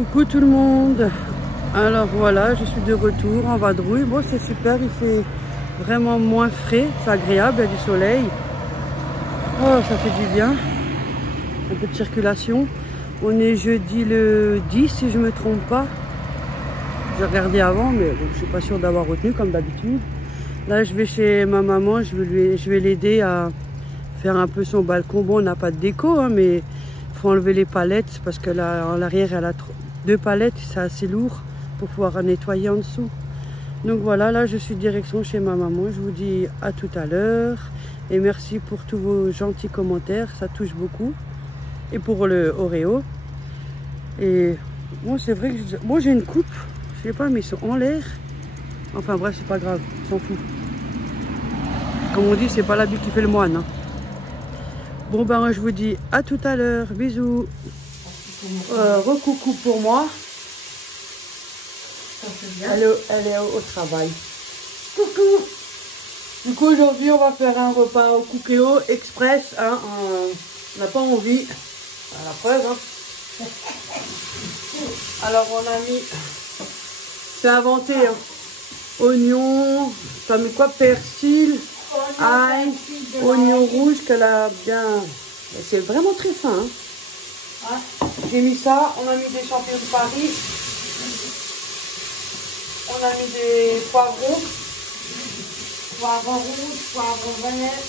Coucou tout le monde. Alors voilà, je suis de retour en vadrouille. Bon, c'est super, il fait vraiment moins frais, c'est agréable, il y a du soleil. Oh, ça fait du bien. Un peu de circulation. On est jeudi le 10 si je me trompe pas. J'ai regardé avant, mais bon, je suis pas sûre d'avoir retenu comme d'habitude. Là, je vais chez ma maman, je vais l'aider à faire un peu son balcon. Bon, on n'a pas de déco, hein, mais il faut enlever les palettes parce que là, en l'arrière, elle a deux palettes, c'est assez lourd pour pouvoir nettoyer en dessous. Donc voilà, là, je suis direction chez ma maman. Je vous dis à tout à l'heure et merci pour tous vos gentils commentaires, ça touche beaucoup. Et pour le Oreo. Et bon, c'est vrai que moi j'ai une coupe, je sais pas, mais ils sont en l'air. Enfin bref, c'est pas grave, on s'en fout. Comme on dit, c'est pas l'habit qui fait le moine. Hein. Bon ben moi je vous dis à tout à l'heure, bisous. Recoucou pour moi. Elle est au travail. Coucou. Du coup aujourd'hui on va faire un repas au Cookéo Express. Hein, on n'a pas envie. À la preuve. Hein. Alors on a mis, c'est inventé, hein. Oignon, t'as mis quoi, persil, ail, oignon rouge qu'elle a bien, c'est vraiment très fin. Hein. J'ai mis ça, on a mis des champignons de Paris, on a mis des poivrons, poivrons rouges, poivrons verts,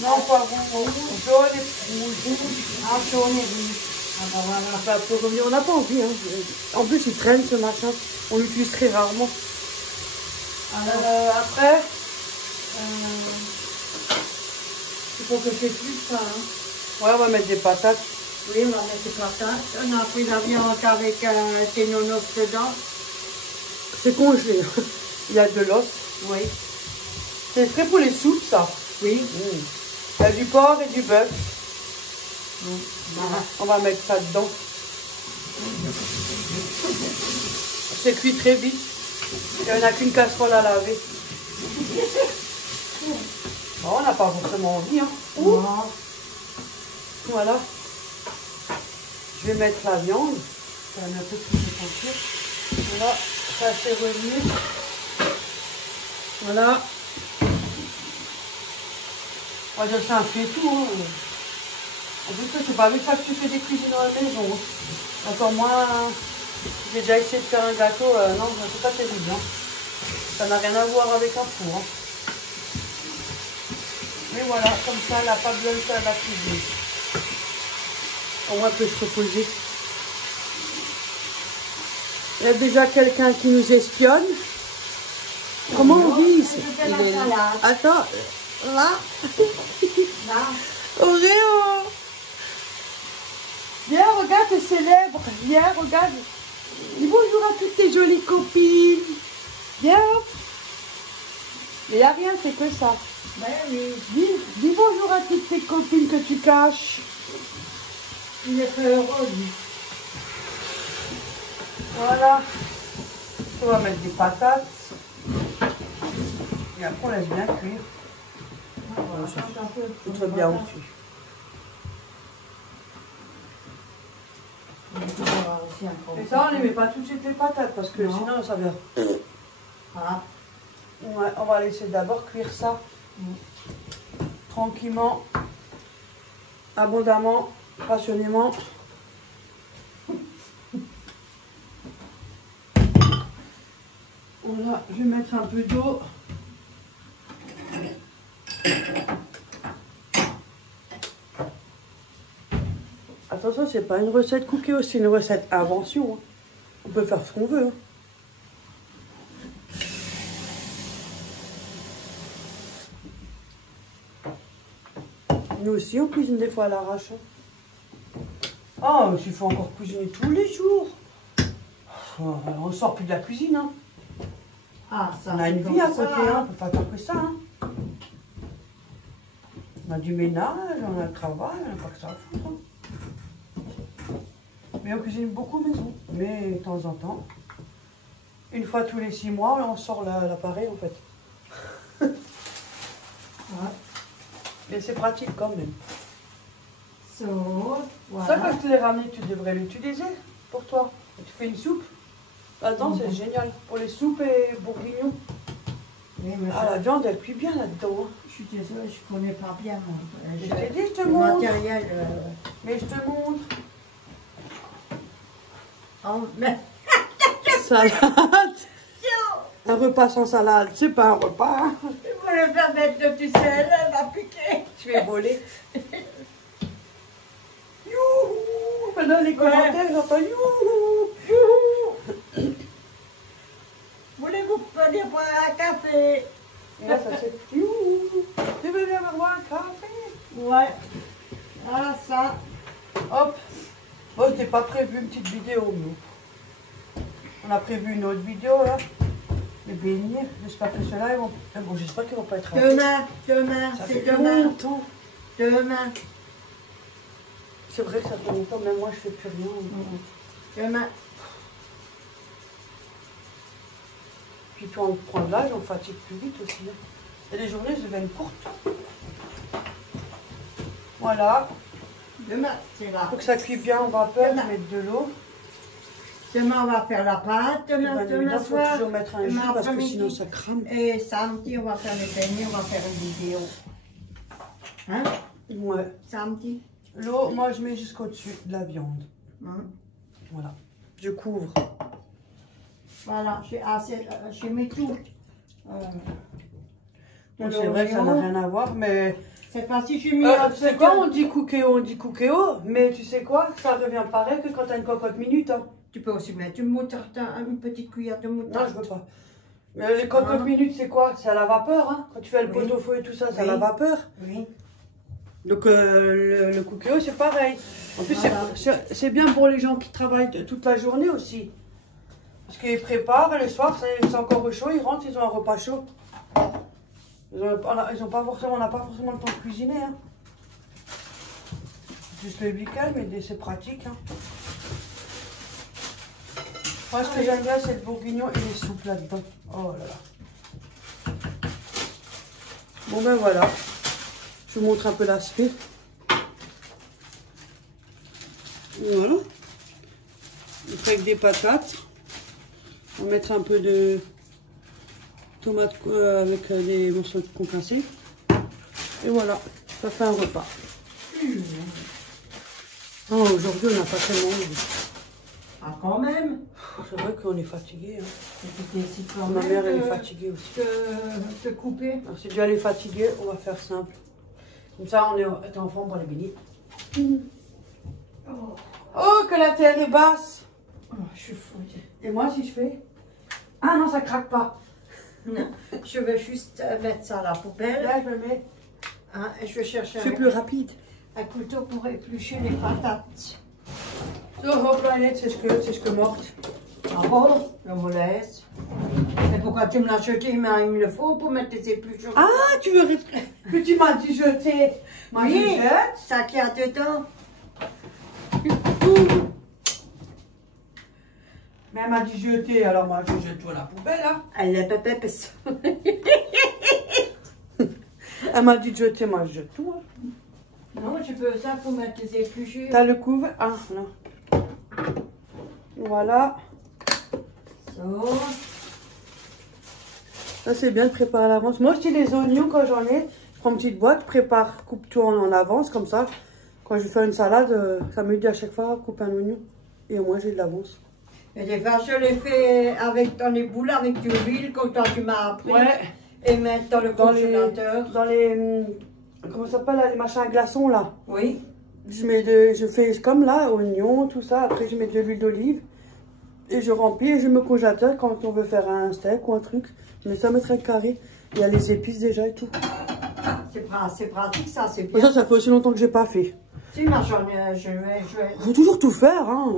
non poivrons jaune et rouge, jaune et rouge. Enfin, pour revenir, on n'a pas envie. Hein. En plus, il traîne ce machin. On l'utilise très rarement. Alors, après, il faut que je plus ça. Hein. Ouais, on va mettre des patates. Oui, on va mettre des patates. On a pris la viande avec des nonos dedans. C'est congelé. Il y a de l'os. Oui. C'est frais pour les soupes, ça. Oui. Il y a du porc et du bœuf. On va mettre ça dedans. C'est cuit très vite. Il n'y en a qu'une casserole à laver. Bon, on n'a pas forcément envie. Hein. Voilà. Je vais mettre la viande. Ça va un peu plus de voilà, ça c'est revenu. Voilà. On va dire ça, fait tout. Hein. En plus, c'est pas avec ça que tu fais des cuisines dans la maison. Encore moins, j'ai déjà essayé de faire un gâteau. Non, c'est pas terrible. Hein. Ça n'a rien à voir avec un four. Hein. Mais voilà, comme ça, elle n'a pas besoin de faire la cuisine. Au moins, elle peut se reposer. Il y a déjà quelqu'un qui nous espionne. Comment on dit? Attends, là. Là. Oreo. Viens, regarde, t'es célèbre. Viens, regarde. Dis bonjour à toutes tes jolies copines. Viens. Il n'y a rien, c'est que ça. Ben oui. Dis bonjour à toutes tes copines que tu caches. Il est très heureux, lui. Voilà. On va mettre des patates. Et après, on laisse bien cuire. Voilà, ça fait bien au-dessus. Et ça, on ne les met pas tout de suite les patates parce que sinon ça vient. Voilà. Ouais, on va laisser d'abord cuire ça tranquillement, abondamment, passionnément. Voilà, je vais mettre un peu d'eau. Attention, c'est pas une recette Cookéo, c'est une recette invention. Hein. On peut faire ce qu'on veut. Hein. Nous aussi, on cuisine des fois à l'arrache. Oh, il faut encore cuisiner tous les jours. On ne sort plus de la cuisine. Hein. Ah, ça, on a une vie à côté, hein. On ne peut pas faire que ça. Hein. On a du ménage, on a le travail, on n'a pas que ça à foutre. Hein. Mais on cuisine beaucoup maison. Mais de temps en temps, une fois tous les 6 mois, on sort l'appareil en fait. Ouais. Mais c'est pratique quand même. Voilà. Ça, quand je te l'ai ramené, tu devrais l'utiliser. pour toi. Et tu fais une soupe. Là-dedans, c'est génial. Pour les soupes et bourguignons. Oui, Ah, la viande, elle cuit bien là-dedans. Hein. Je suis désolée, je connais pas bien. Je t'ai dit, je te le montre. matériel. Mais je te montre. Oh, mais... Salade. Un repas sans salade, c'est pas un repas. Je voulais faire mettre le tu sais, elle m'a piqué. Je vais voler. Youhou. Maintenant, les commentaires, ils entendent youhou. Youhou. Voulez-vous venir boire un café? Là, ça c'est youhou. Tu veux bien boire un café? Ouais. Ah, ça. Hop. Bon, je n'ai pas prévu une petite vidéo, nous. On a prévu une autre vidéo, là. Les beignets. J'espère que ceux-là, ils vont... Bon, j'espère qu'ils vont pas être ratés. Demain, Ça c'est fait demain. longtemps. Demain. C'est vrai que ça fait longtemps, même moi, je fais plus rien. Demain. Puis quand on prend de l'âge, on fatigue plus vite aussi. Hein. Et les journées deviennent courtes. Voilà. Demain, c'est là. Pour que ça cuise bien en vapeur, Demain. mettre de l'eau. Demain, on va faire la pâte. Demain, Il faut soir. toujours mettre un jus Demain parce que après-midi. sinon ça crame. Et samedi, on va faire les beignets, on va faire une vidéo. Hein? Ouais. Samedi. L'eau, moi je mets jusqu'au-dessus de la viande. Hein? Voilà. Je couvre. Voilà, j'ai mis tout. Bon, c'est vrai que ça n'a rien à voir, mais... C'est facile, j'ai mis... tu sais quoi, on dit cookéo, mais tu sais quoi, ça revient pareil que quand t'as une cocotte minute. Hein. Tu peux aussi mettre une moutarde, une petite cuillère de moutarde. Non, je veux pas. Mais les cocottes minutes, c'est quoi? C'est à la vapeur, hein. Quand tu fais le Oui. pot-au-feu et tout ça, c'est à Oui. la vapeur. Oui. Donc le cookéo, c'est pareil. En plus, Voilà. c'est bien pour les gens qui travaillent toute la journée aussi. Parce qu'ils préparent, et le soir, c'est encore chaud, ils rentrent, ils ont un repas chaud. Ils ont pas forcément, on n'a pas forcément le temps de cuisiner. Hein. Juste le week-end, mais c'est pratique. Hein. Moi, ce que j'aime bien, c'est le bourguignon et les soupes là-dedans. Oh là là. Bon ben voilà. Je vous montre un peu l'aspect. Voilà. On fait avec des patates. On va mettre un peu de tomates avec des morceaux de concassés. Et voilà, ça fait un repas. Oh, aujourd'hui, on n'a pas tellement envie. Ah, quand même. C'est vrai qu'on est fatigué. Hein. C'est quand Ma même mère, elle est fatiguée aussi. te couper. Alors, si déjà elle est fatiguée, on va faire simple. Comme ça, on est en forme pour les beignets. Oh, que la terre est basse. Oh, je suis foutue. Et moi, si je fais... Ah non, ça craque pas. Non, je vais juste mettre ça à la poubelle. Là, je me mets... Hein, et je vais chercher C'est plus rapide. un couteau pour éplucher les patates. So, hop, Planète, c'est ce que morte. Ah bon? Je me laisse. Et pourquoi tu me l'as jeté? Mais il me le faut pour mettre les épluchures. Ah, tu veux que tu m'as dit jeter. Moi, Oui, je jette. ça qui a dedans. Mais elle m'a dit jeter, alors moi, je jette tout à la poubelle. Hein. Elle est pépé. Elle m'a dit jeter, moi, je jette tout. Hein. Non, je peux ça pour mettre les épluchures. T'as le couvre? Ah, non. Voilà. So. Ça, c'est bien de préparer à l'avance. Moi, je dis les oignons, quand j'en ai, je prends une petite boîte, prépare, coupe tout en avance, comme ça. Quand je fais une salade, ça me dit à chaque fois, coupe un oignon. Et au moins, j'ai de l'avance. Et des fois, je l'ai fait avec, dans les boules avec du huile, comme toi, tu m'as appris. Ouais. Et mettre dans le congélateur. Dans les comment ça s'appelle, là, les machins à glaçons, là. Oui. Je fais comme là, oignons, tout ça. Après, je mets de l'huile d'olive. Et je remplis et je mets au congélateur quand on veut faire un steak ou un truc. Je mets ça mettre un carré. Il y a les épices déjà et tout. C'est pratique, ça, c'est Et bien. ça fait aussi longtemps que j'ai pas fait. Si, moi, je vais. Faut toujours tout faire, hein.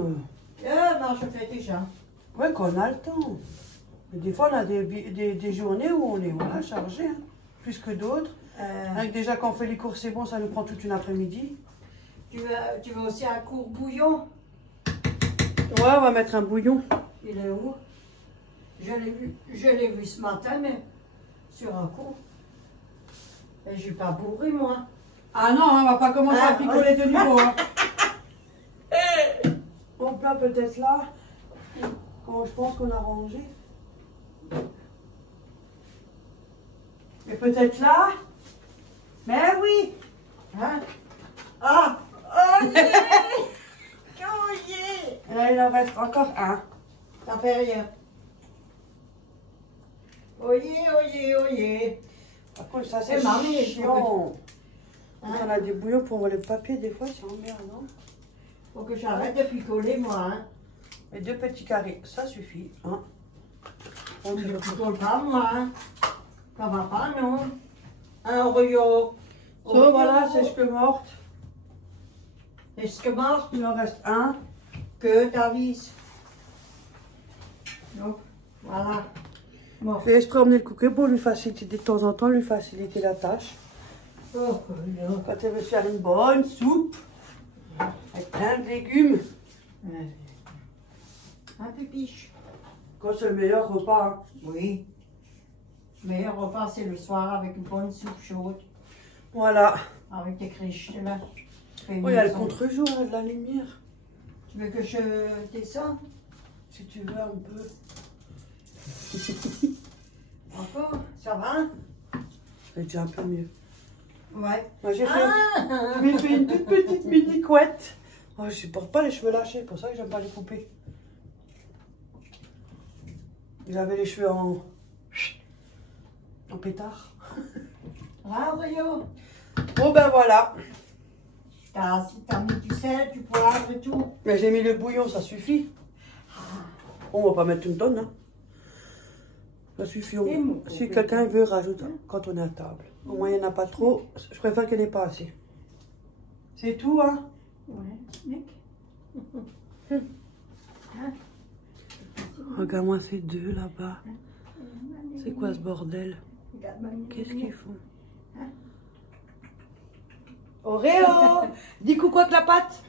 Non, je fais déjà. Ouais, quand on a le temps. Et des fois, on a des journées où on est chargé, hein. Plus que d'autres. Avec déjà, quand on fait les courses, c'est bon, ça nous prend toute une après-midi. Tu veux aussi un court bouillon? Ouais, on va mettre un bouillon. Il est où? Je l'ai vu ce matin, mais sur un coup. Et je suis pas bourré, moi. Ah non, on va pas commencer à picoler de nouveau. Hein. Oh là, peut-être là. Quand je pense qu'on a rangé. Et peut-être là. Mais oui. Hein? Ah! Oh yeah! Oh yeah! Et là, il en reste encore un. Ça fait rien. Oh yeah, oh yeah, oh yeah. Par contre, ça c'est marié, chiant. Hein? On a des bouillons pour le papier, des fois, c'est emmerdant. Faut que j'arrête de picoler, moi. Hein? Et 2 petits carrés, ça suffit. Hein. On Je ne dit picole pas, moi. Hein? Ça va pas, non? Un Oreo. so, voilà, c'est ce que morte. Est-ce que mort? Il en reste un. Que ta vis. Donc, voilà. Bon. J'ai exprès emmené le cooker pour lui faciliter de temps en temps, lui faciliter la tâche. Oh, non. Quand elle veut se faire une bonne soupe, avec plein de légumes, Un pépiche. quand c'est le meilleur repas. Hein. Oui. Le meilleur repas, c'est le soir avec une bonne soupe chaude. Voilà. Avec des criches, là. Oh, il y a le contre-jour, là, de la lumière. Tu veux que je descende? Si tu veux, un peu. Encore? Ça va? C'est déjà un peu mieux. Ouais. Moi, j'ai Ah! fait une toute petite mini couette. Oh, je supporte pas les cheveux lâchés, pour ça que j'aime pas les couper. J'avais les cheveux en pétard. Ah, Rio? Bon ben voilà. Si t'as mis du sel, du poivre et tout. Mais j'ai mis le bouillon, ça suffit. On va pas mettre une tonne. Hein. Ça suffit. Si quelqu'un veut rajouter quand on est à table. Au moins il n'y en a pas trop. Je préfère qu'il n'y en ait pas assez. C'est tout, hein? Ouais, mec. Regarde-moi ces deux là-bas. C'est quoi ce bordel? Qu'est-ce qu'ils font? Oreo! Dis coucou avec la patte!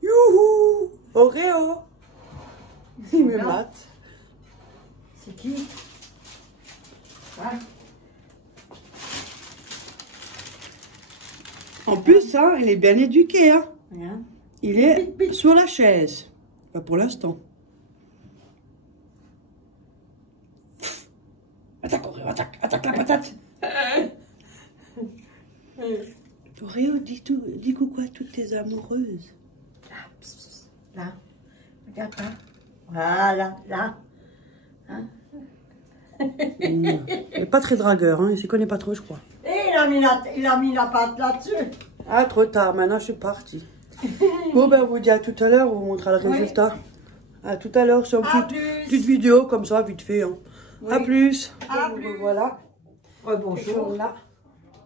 Youhou! Oreo! Il me mate. C'est qui? Ouais. En plus, hein, il est bien éduqué. Hein. Rien. Il est sur la chaise. Pas pour l'instant. Attaque, Oreo, attaque la patate. Oreo, dis coucou à toutes tes amoureuses. Là. Regarde là. Voilà, là. Hein? Il n'est pas très dragueur, hein, il ne s'y connaît pas trop, je crois. Et il a mis la patte là-dessus. Ah, trop tard, maintenant je suis partie. Bon, ben, on vous dit à tout à l'heure, on vous montrera le résultat. À tout à l'heure sur une petite vidéo, comme ça, vite fait. Hein. Oui. À plus. À plus. Voilà. Bonjour. Là.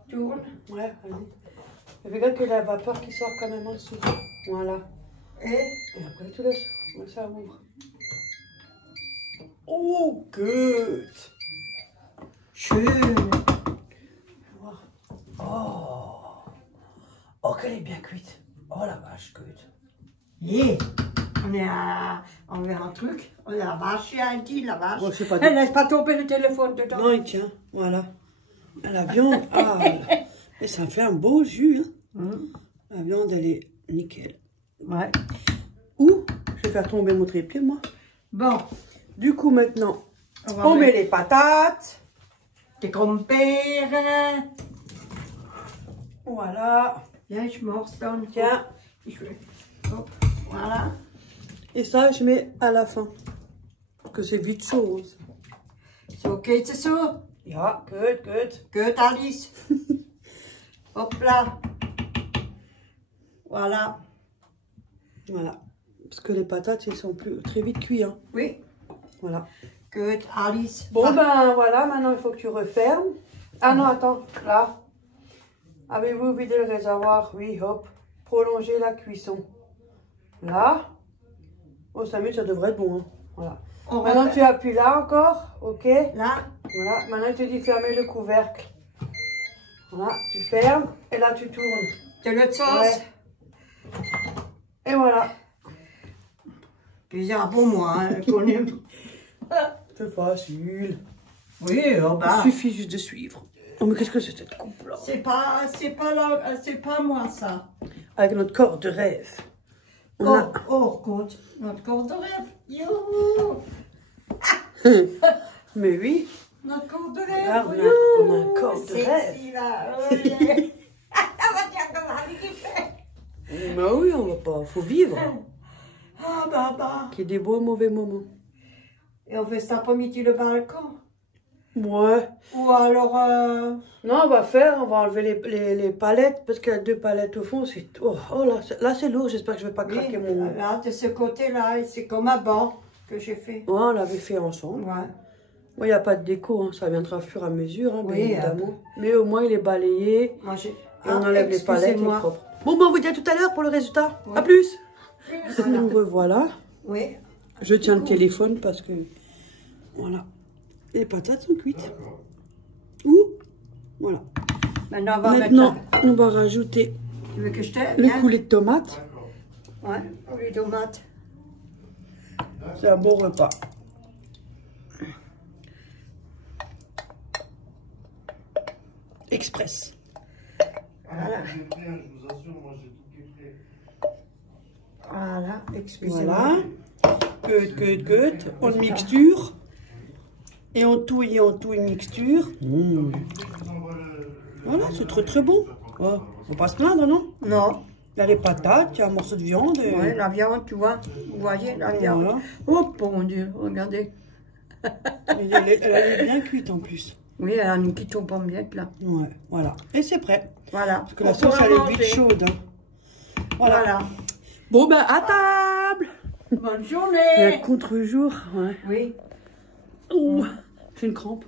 Tourne. Ouais, vas-y. Regarde que la vapeur qui sort quand même en dessous. Voilà. Et après, tu laisses. Ça ouvre. Oh, good. schön. Oh. Oh, qu'elle est bien cuite. Oh la vache, good. Yeah. On veut un truc. On la vache, elle dit, la vache. Oh, je sais pas. Elle laisse pas tomber le téléphone dedans. Non, il tient. Voilà. La viande. Ah. Et ça fait un beau jus. Hein. La viande, elle est nickel. Ouais. Ouh, je vais faire tomber mon trépied, moi. Bon. Du coup, maintenant, on met les patates. Des compères. Voilà. Viens, je morce dans le Tiens. Hop, voilà. Et ça, je mets à la fin. Parce que c'est vite chaud. So geht es so. Ja, good, good. Gut, Alice. Hop là. Voilà. Voilà. Parce que les patates, elles sont plus très vite cuites. Hein. Oui. Voilà. Gut, Alice. Bon, ben voilà, maintenant il faut que tu refermes. Ah non, attends, là. Avez-vous vidé le réservoir? Oui, hop. Prolonger la cuisson. Là. Oh, 5 minutes, ça devrait être bon. Hein. Voilà. Maintenant, tu appuies là encore. OK. Là. Voilà. Maintenant, il te dit fermer le couvercle. Voilà. Tu fermes. Et là, tu tournes. De l'autre sens. Ouais. Et voilà. Déjà pour moi, hein, qu'on aime. C'est facile. Oui, oh bah. Il suffit juste de suivre. Oh, mais qu'est-ce que c'est cette coupe là? C'est pas moi ça. Avec notre corps de rêve. On a... Oh, compte. Notre compte de rêve. Youhou. Mais oui. Notre compte de Regarde, rêve. on a un corps de rêve. Sexy, là. Oh, yeah. On va dire comment il fait. Bah oui, on va pas. Faut vivre. Ah, bah. Qu'il y ait des beaux et mauvais moments. Et on fait cet après-midi le balcon. Ouais. Ou alors... Non, on va enlever les palettes, parce qu'il y a 2 palettes au fond. Oh là c'est lourd, j'espère que je vais pas craquer oui, mon... là, de ce côté-là, c'est comme un banc que j'ai fait. Ouais, on l'avait fait ensemble. Ouais. Il n'y a pas de déco, hein. Ça viendra au fur et à mesure, hein, bien Oui, évidemment. Mais au moins, il est balayé. Moi, j'ai... Et on enlève les palettes, il est propre. Bon, on vous dit à tout à l'heure pour le résultat. Oui. À plus. Voilà. Nous revoilà. Oui. Je tiens le téléphone parce que... Voilà. Les patates sont cuites. Ouh. Voilà. Maintenant, on va Maintenant, mettre... on va rajouter Tu veux que je t'aide? le coulis de tomate. Ouais, les tomates. C'est un bon repas. Express. Voilà. Voilà, excusez-moi. Voilà. Que. On mixture. Et on touille, mixture. Mmh. Voilà, c'est très très bon. Oh, on va pas se plaindre, non? Non. Il y a les patates, il y a un morceau de viande. Et... Ouais, la viande, tu vois. Vous voyez, la viande. Voilà. Oh, mon Dieu, regardez. Elle est bien cuite en plus. Oui, elle a une petite pomme bien là. Ouais, voilà. Et c'est prêt. Voilà. Parce que la sauce, elle est vite chaude. Hein. Voilà. Bon, ben, à table. Bonne journée. Et contre-jour. Ouais. Oui. Ouh, j'ai une crampe.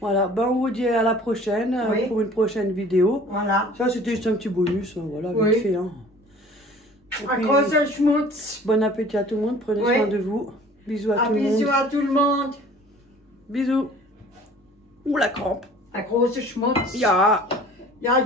Voilà, ben on vous dit à la prochaine pour une prochaine vidéo. Voilà. Ça, c'était juste un petit bonus. Voilà, vite fait. Hein. À cause de schmutz. Bon appétit à tout le monde. Prenez soin de vous. Bisous à tout le monde. Bisous à tout le monde. Bisous. Ouh, la crampe. À cause de schmutz. Ja. Ja.